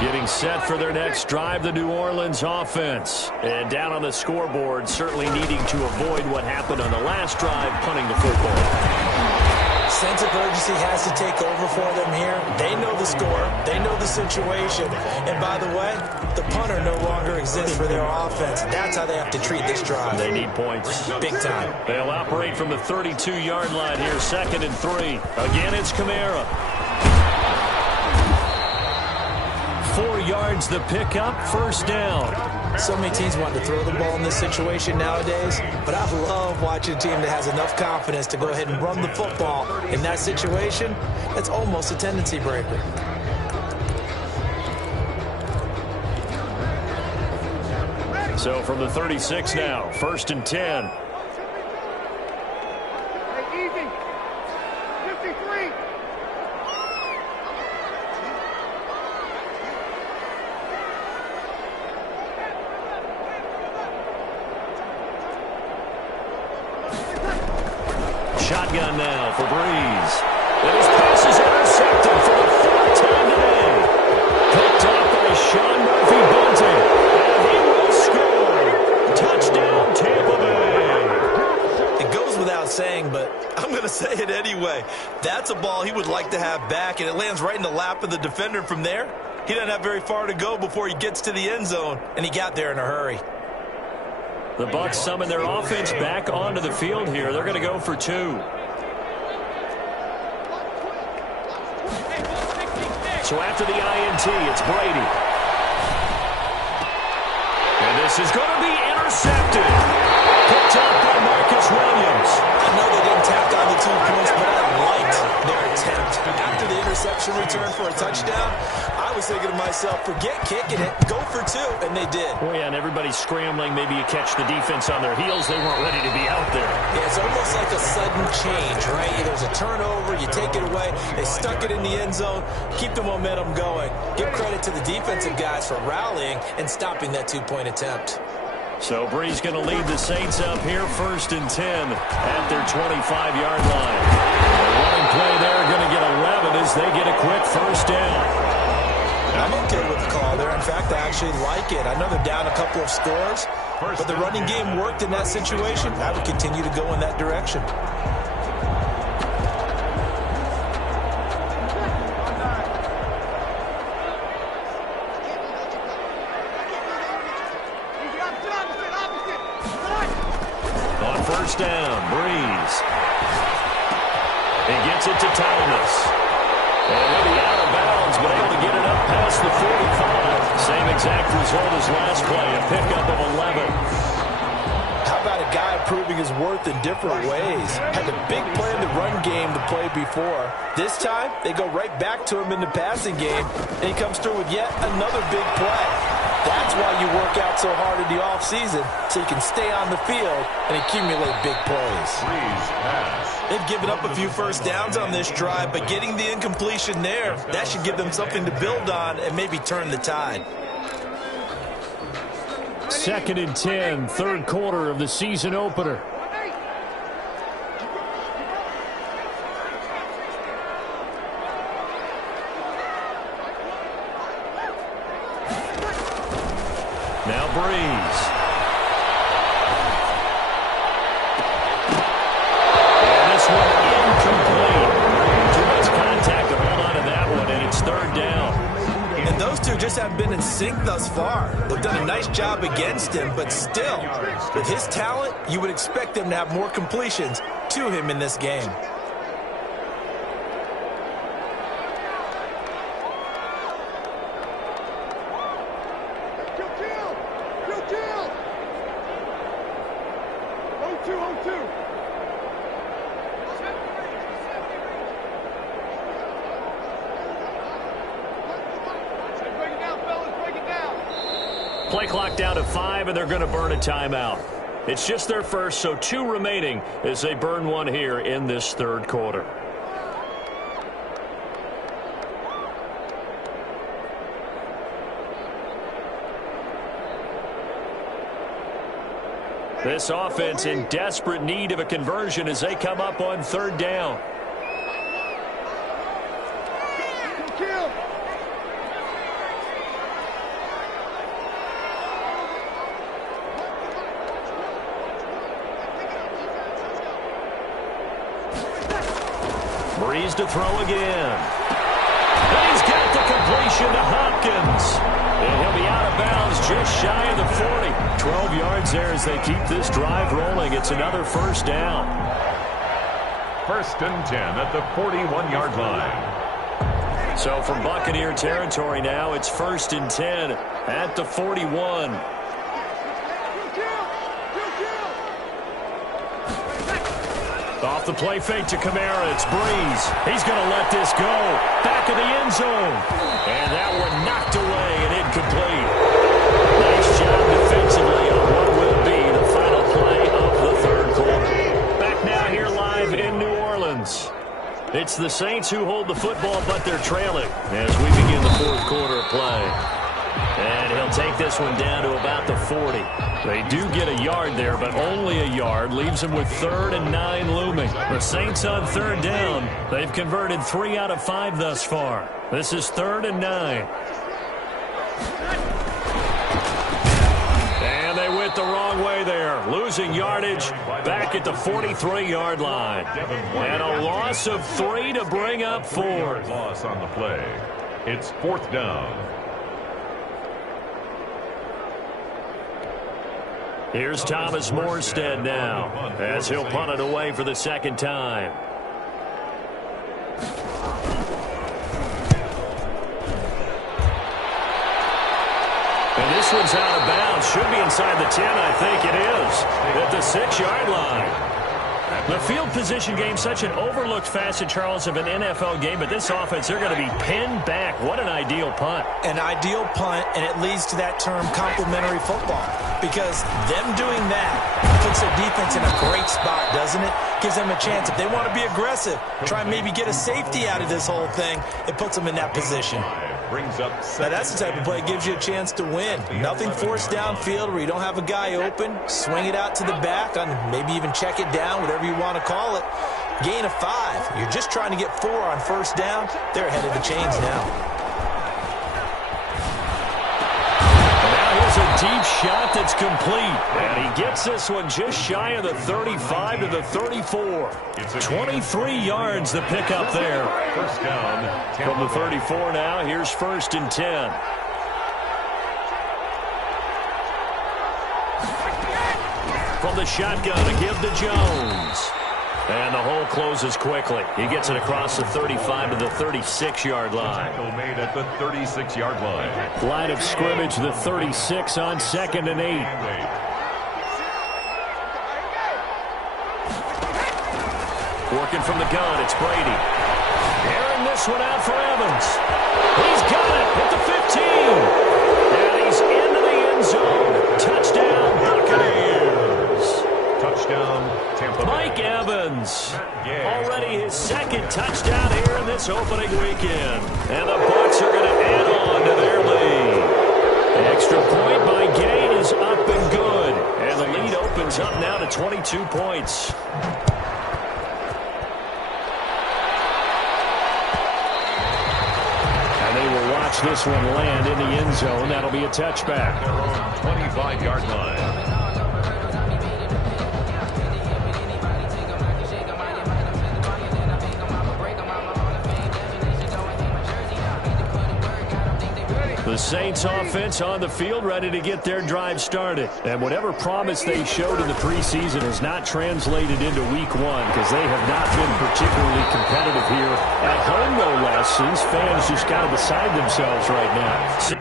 Getting set for their next drive, the New Orleans offense. And down on the scoreboard, certainly needing to avoid what happened on the last drive, punting the football. Sense of urgency has to take over for them here. They know the score. They know the situation. And by the way, the punter no longer exists for their offense. That's how they have to treat this drive. They need points. Big time. They'll operate from the 32-yard line here, 2nd and 3. Again, it's Kamara. 4 yards the pickup, first down. So many teams want to throw the ball in this situation nowadays, but I love watching a team that has enough confidence to go ahead and run the football in that situation. That's almost a tendency breaker. So from the 36 now, 1st and 10. Hey, easy. 53. Shotgun now for Breeze. And his pass is intercepted for the 4th time today. Picked up by Sean Murphy Bunting. And he will score. Touchdown, Tampa Bay. It goes without saying, but I'm going to say it anyway. That's a ball he would like to have back, and it lands right in the lap of the defender from there. He doesn't have very far to go before he gets to the end zone, and he got there in a hurry. The Bucs summon their offense back onto the field here. They're going to go for 2. So after the INT, it's Brady. And this is going to be intercepted. Picked up by Marcus Williams. I know they didn't tack on the 2 points, but I liked their attempt. After the interception return for a touchdown, I was thinking to myself, forget kicking it, go for 2, and they did. Oh, yeah, and everybody's scrambling. Maybe you catch the defense on their heels. They weren't ready to be out there. Yeah, it's almost like a sudden change, right? There's a turnover, you take it away, they stuck it in the end zone, keep the momentum going. Give credit to the defensive guys for rallying and stopping that 2-point attempt. So Bree's going to lead the Saints up here, 1st and 10 at their 25-yard line. The running play there going to get 11 as they get a quick 1st down. I'm okay with the call there. In fact, I actually like it. I know they're down a couple of scores, but the running game worked in that situation. I would continue to go in that direction. On 1st down, Breeze. He gets it to Thomas. And he'll be out of bounds, but able to get it up past the 45. Same exact result as last play, a pickup of 11. How about a guy proving his worth in different ways? Had a big play in the run game the play before. This time, they go right back to him in the passing game, and he comes through with yet another big play. That's why you work out so hard in the offseason, so you can stay on the field and accumulate big plays. They've given up a few 1st downs on this drive, but getting the incompletion there, that should give them something to build on and maybe turn the tide. 2nd and 10, 3rd quarter of the season opener. Now Breeze. And this one incomplete. Too much contact to hold on to that one, and it's 3rd down. And those two just haven't been in sync thus far. They've done a nice job against him, but still, with his talent, you would expect them to have more completions to him in this game. Play clock down to 5, and they're going to burn a timeout. It's just their first, so 2 remaining as they burn one here in this 3rd quarter. This offense in desperate need of a conversion as they come up on 3rd down. Breeze to throw again. And he's got the completion to Hopkins. And he'll be out of bounds just shy of the 40. 12 yards there as they keep this drive rolling. It's another 1st down. 1st and 10 at the 41-yard line. So from Buccaneer territory now, it's 1st and 10 at the 41. Off the play fake to Kamara, it's Breeze. He's going to let this go. Back of the end zone. And that one knocked away and incomplete. Nice job defensively on what will be the final play of the 3rd quarter. Back now here live in New Orleans. It's the Saints who hold the football, but they're trailing as we begin the 4th quarter of play. And he'll take this one down to about the 40. They do get a yard there, but only a yard. Leaves them with 3rd and 9 looming. The Saints on 3rd down. They've converted 3 out of 5 thus far. This is 3rd and 9. And they went the wrong way there. Losing yardage back at the 43-yard line. And a loss of 3 to bring up 4. Loss on the play. It's 4th down. Here's Thomas Morstead now, as he'll punt it away for the second time. And this one's out of bounds. Should be inside the 10, I think it is, at the 6-yard line. The field position game, such an overlooked facet, Charles, of an NFL game, but this offense, they're going to be pinned back. What an ideal punt. An ideal punt, and it leads to that term complementary football, because them doing that puts their defense in a great spot, doesn't it? Gives them a chance. If they want to be aggressive, try and maybe get a safety out of this whole thing, it puts them in that position. Now, that's the type of play that gives you a chance to win. Nothing forced downfield where you don't have a guy open. Swing it out to the back, on maybe even check it down, whatever you want to call it. Gain of 5. You're just trying to get 4 on first down. They're ahead of the chains now. A deep shot that's complete, and he gets this one just shy of the 35 to the 34. 23 yards the pickup there. First down from the 34 now. Here's 1st and 10. From the shotgun, a give to Jones. And the hole closes quickly. He gets it across the 35 to the 36-yard line. Tackle made at the 36-yard line. Line of scrimmage, the 36 on 2nd and 8. Working from the gun, it's Brady. Airing this one out for Evans. He's got it at the 15. And he's into the end zone. Touchdown, Buccaneers. Touchdown, Tampa Bay. Mike Evans, already his 2nd touchdown here in this opening weekend. And the Bucs are going to add on to their lead. Extra point by Gay is up and good. And the lead opens up now to 22 points. And they will watch this one land in the end zone. That'll be a touchback. Their own 25-yard line. The Saints offense on the field, ready to get their drive started. And whatever promise they showed in the preseason has not translated into week 1, because they have not been particularly competitive here at home, no less. These fans just got to beside themselves right now.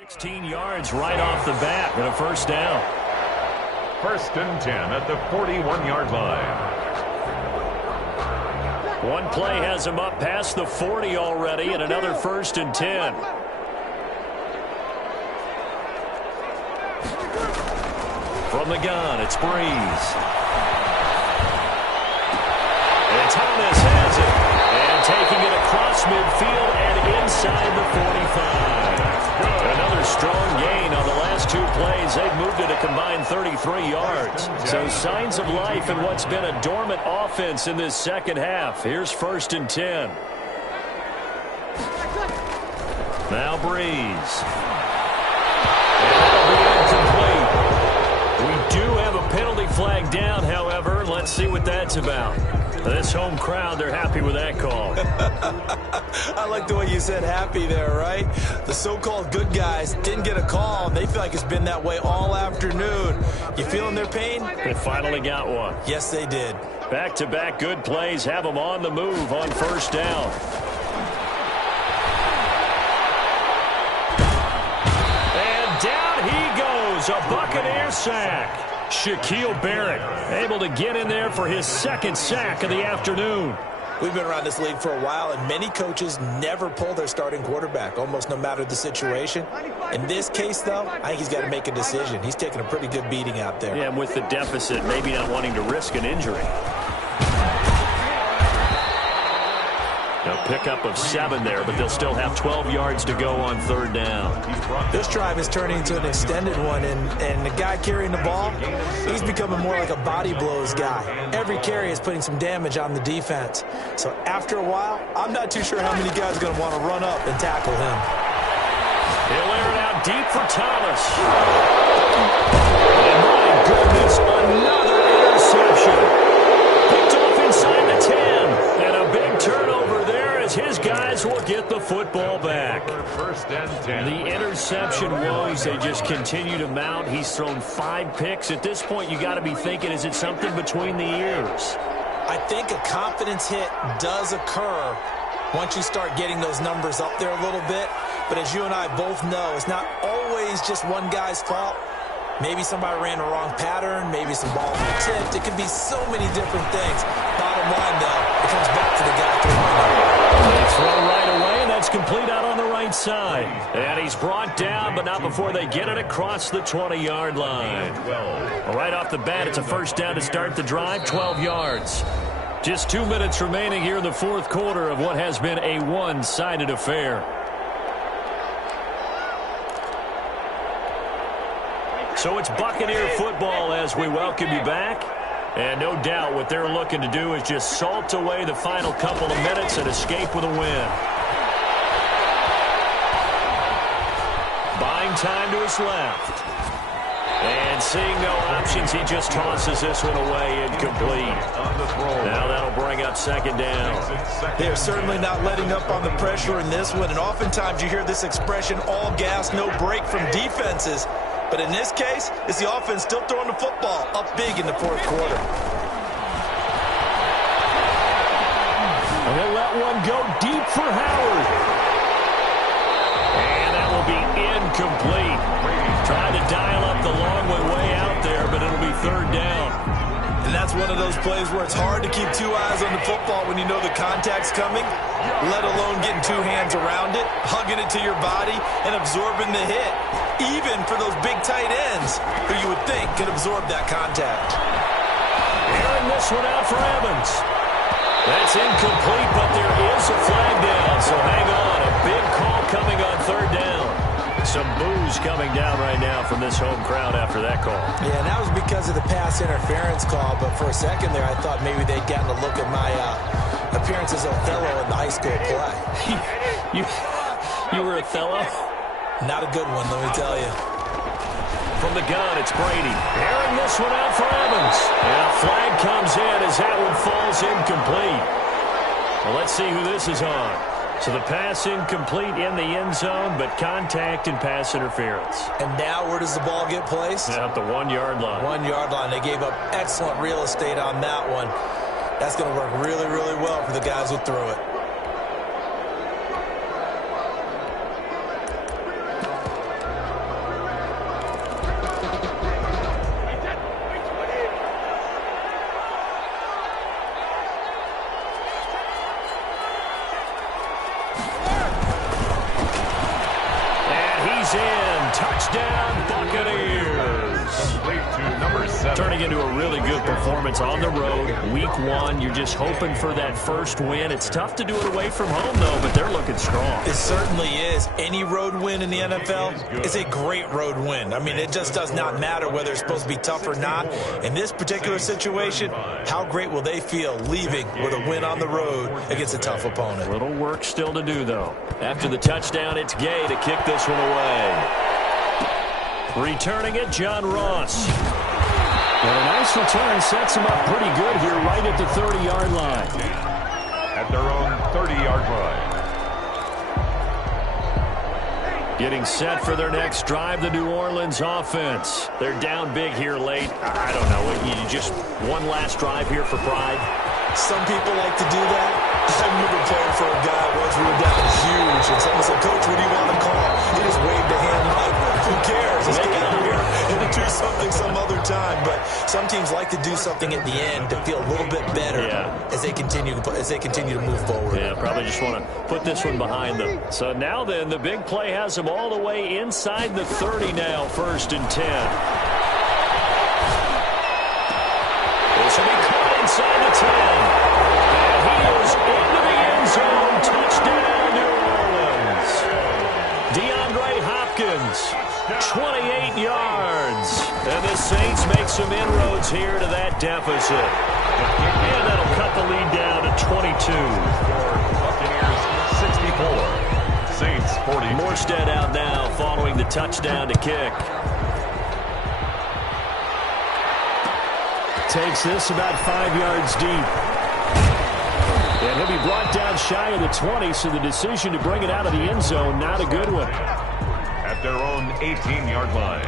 $16 yards right off the bat and a first down. 1st and 10 at the 41-yard line. One play has him up past the 40 already, and another 1st and 10. From the gun, it's Breeze. And Thomas has it. And taking it across midfield and inside the 45. Another strong gain on the last 2 plays. They've moved it a combined 33 yards. So signs of life in what's been a dormant offense in this second half. Here's 1st and 10. Now Breeze. And that'll be incomplete. We do have a penalty flag down, however. Let's see what that's about. This home crowd, they're happy with that call. I like the way you said happy there, right? The so-called good guys didn't get a call. They feel like it's been that way all afternoon. You feeling their pain? They finally got one. Yes, they did. Back-to-back good plays have them on the move on first down. And down he goes, a Buccaneer sack. Shaquille Barrett able to get in there for his 2nd sack of the afternoon. We've been around this league for a while, and many coaches never pull their starting quarterback, almost no matter the situation. In this case, though, I think he's got to make a decision. He's taking a pretty good beating out there. Yeah, and with the deficit, maybe not wanting to risk an injury. A pickup of 7 there, but they'll still have 12 yards to go on 3rd down. This drive is turning into an extended one, and the guy carrying the ball, he's becoming more like a body blows guy. Every carry is putting some damage on the defense. So after a while, I'm not too sure how many guys are going to want to run up and tackle him. He'll air it out deep for Thomas. And my goodness, another interception. Picked off inside the 10, and a big turnover there as his guys will get the football back. 1st and 10. The interception woes, they just continue to mount. He's thrown 5 picks. At this point, you got to be thinking, is it something between the ears? I think a confidence hit does occur once you start getting those numbers up there a little bit. But as you and I both know, it's not always just one guy's fault. Maybe somebody ran the wrong pattern. Maybe some balls were tipped. It could be so many different things. Bottom line, though, it comes back to the guy throwing it. They throw right away, and that's complete out on the right side. And he's brought down, but not before they get it across the 20-yard line. Right off the bat, it's a 1st down to start the drive, 12 yards. Just 2 minutes remaining here in the 4th quarter of what has been a one-sided affair. So it's Buccaneer football as we welcome you back. And no doubt what they're looking to do is just salt away the final couple of minutes and escape with a win. Buying time to his left. And seeing no options, he just tosses this one away incomplete. Now that'll bring up 2nd down. They're certainly not letting up on the pressure in this one. And oftentimes you hear this expression, all gas, no break from defenses. But in this case, it's the offense still throwing the football up big in the 4th quarter. And they'll let one go deep for Howard. And that will be incomplete. Trying to dial up the long way out there, but it'll be 3rd down. And that's one of those plays where it's hard to keep 2 eyes on the football when you know the contact's coming, let alone getting 2 hands around it, hugging it to your body, and absorbing the hit. Even for those big tight ends who you would think could absorb that contact. Airing this one out for Evans. That's incomplete, but there is a flag down, so hang on. A big call coming on 3rd down. Some boos coming down right now from this home crowd after that call. Yeah, and that was because of the pass interference call, but for a second there I thought maybe they'd gotten a look at my appearance as Othello in the high school play. You were Othello? Not a good one, let me tell you. From the gun, it's Brady. Airing this one out for Evans. And a flag comes in as that one falls incomplete. Well, let's see who this is on. So the pass incomplete in the end zone, but contact and pass interference. And now where does the ball get placed? At the 1-yard line. 1-yard line. They gave up excellent real estate on that one. That's going to work really, really well for the guys who threw it. Touchdown, Buccaneers. Turning into a really good performance on the road. Week 1, you're just hoping for that first win. It's tough to do it away from home, though, but they're looking strong. It certainly is. Any road win in the NFL is a great road win. I mean, it just does not matter whether it's supposed to be tough or not. In this particular situation, how great will they feel leaving with a win on the road against a tough opponent? A little work still to do, though. After the touchdown, it's Gay to kick this one away. Returning it, John Ross. And a nice return sets him up pretty good here right at the 30-yard line. At their own 30-yard line. Getting set for their next drive, the New Orleans offense. They're down big here late. I don't know. You just one last drive here for pride? Some people like to do that. I remember playing for a guy once we were down huge, and someone said, "Coach, what do you want to call?" He just waved a hand like, "Who cares? Let's get out of here." And the do something some other time, but some teams like to do something at the end to feel a little bit better as they continue to move forward. Yeah, probably just want to put this one behind them. So now then, the big play has them all the way inside the 30 now, 1st and 10. This will be caught inside the 10. And he is into the end zone. Touchdown, New Orleans. DeAndre Hopkins, 28 yards. And the Saints make some inroads here to that deficit. And that'll cut the lead down to 22. Buccaneers 64. Saints 40. Morstead out now following the touchdown to kick. Takes this about 5 yards deep. And he'll be brought down shy of the 20, so the decision to bring it out of the end zone, not a good one. At their own 18-yard line.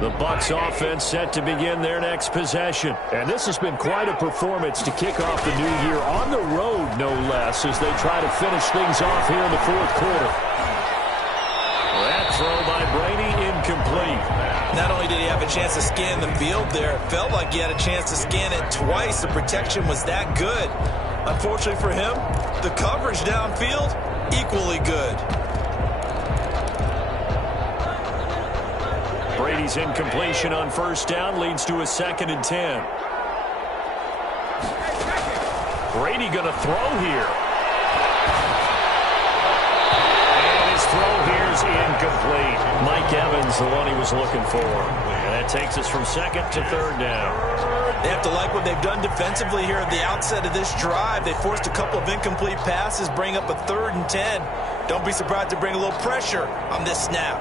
The Bucs offense set to begin their next possession. And this has been quite a performance to kick off the new year on the road, no less, as they try to finish things off here in the 4th quarter. That throw by Brady incomplete. Not only did he have a chance to scan the field there, it felt like he had a chance to scan it twice. The protection was that good. Unfortunately for him, the coverage downfield, equally good. Brady's incompletion on 1st down leads to a 2nd and 10. Brady going to throw here. And his throw here is incomplete. Mike Evans, the one he was looking for. And that takes us from 2nd to 3rd down. They have to like what they've done defensively here at the outset of this drive. They forced a couple of incomplete passes, bring up a 3rd and 10. Don't be surprised to bring a little pressure on this snap.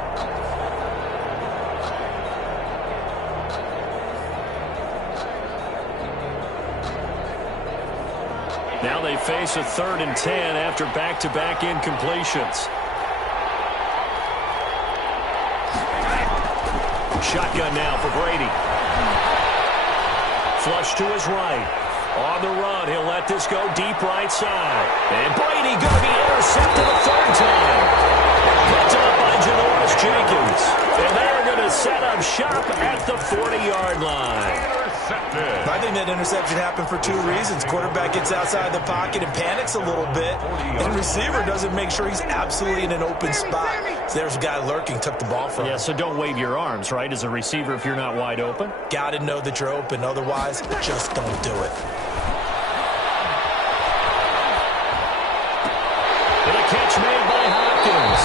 Now they face a 3rd and 10 after back-to-back incompletions. Shotgun now for Brady. Flush to his right. On the run, he'll let this go deep right side. And Brady going to be intercepted a 3rd time. Picked up by Janoris Jenkins. And they're going to set up shop at the 40-yard line. I think that interception happened for 2 reasons. Quarterback gets outside the pocket and panics a little bit. And receiver doesn't make sure he's absolutely in an open spot. So there's a guy lurking, took the ball from him. Yeah, so don't wave your arms, right, as a receiver if you're not wide open. Got to know that you're open. Otherwise, just don't do it. And a catch made by Hopkins.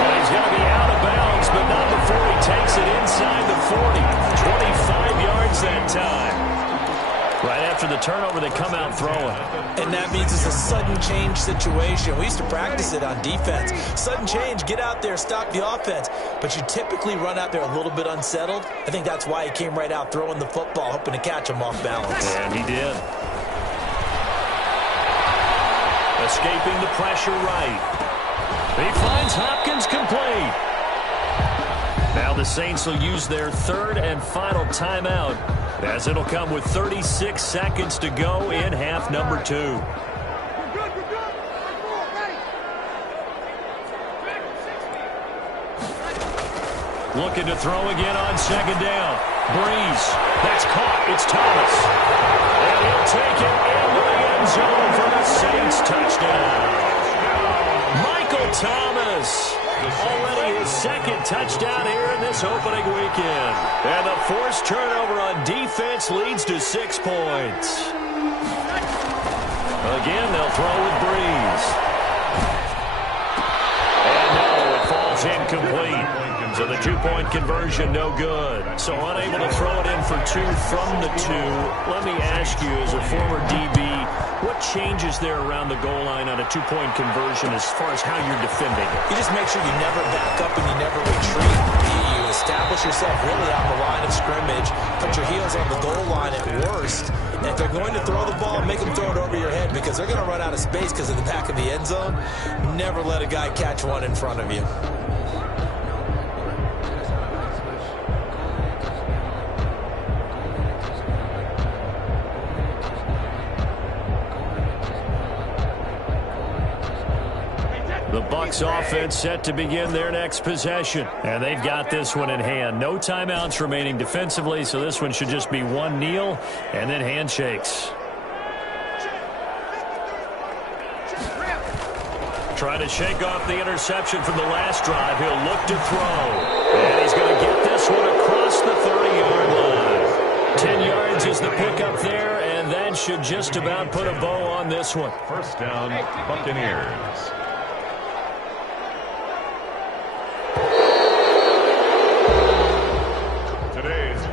Well, he's going to be out of bounds, but not before he takes it inside the 40. 25 yards that time. Right after the turnover, they come out throwing. And that means it's a sudden change situation. We used to practice it on defense. Sudden change, get out there, stop the offense. But you typically run out there a little bit unsettled. I think that's why he came right out throwing the football, hoping to catch him off balance. And he did. Escaping the pressure right. He finds Hopkins complete. Now the Saints will use their 3rd and final timeout, as it'll come with 36 seconds to go in half number 2. Looking to throw again on 2nd down. Breeze. That's caught. It's Thomas. And he'll take it into the end zone for the Saints touchdown. Michael Thomas. Already his 2nd touchdown here in this opening weekend. And the forced turnover on defense leads to 6 points. Again, they'll throw with Breeze. And no, it falls incomplete. So the 2-point conversion, no good. So unable to throw it in for 2 from the 2. Let me ask you, as a former DB, what changes there around the goal line on a 2-point conversion as far as how you're defending it? You just make sure you never back up and you never retreat. You establish yourself really on the line of scrimmage, put your heels on the goal line at worst. And if they're going to throw the ball, make them throw it over your head because they're going to run out of space because of the back of the end zone. Never let a guy catch one in front of you. The Bucs offense set to begin their next possession. And they've got this one in hand. No timeouts remaining defensively, so this one should just be one kneel and then handshakes. Trying to shake off the interception from the last drive. He'll look to throw. And he's going to get this one across the 30-yard line. 10 yards is the pickup there, and that should just about put a bow on this one. First down, Buccaneers.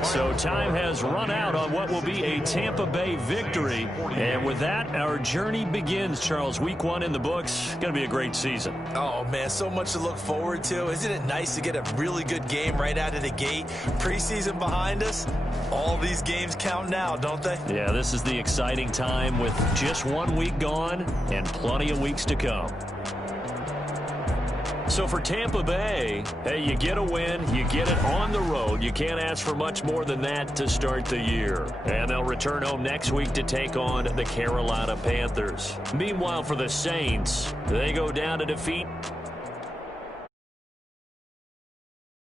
So time has run out on what will be a Tampa Bay victory. And with that, our journey begins, Charles. Week 1 in the books. Going to be a great season. Oh, man, so much to look forward to. Isn't it nice to get a really good game right out of the gate? Preseason behind us. All these games count now, don't they? Yeah, this is the exciting time with just 1 week gone and plenty of weeks to come. So for Tampa Bay, hey, you get a win, you get it on the road. You can't ask for much more than that to start the year. And they'll return home next week to take on the Carolina Panthers. Meanwhile, for the Saints, they go down to defeat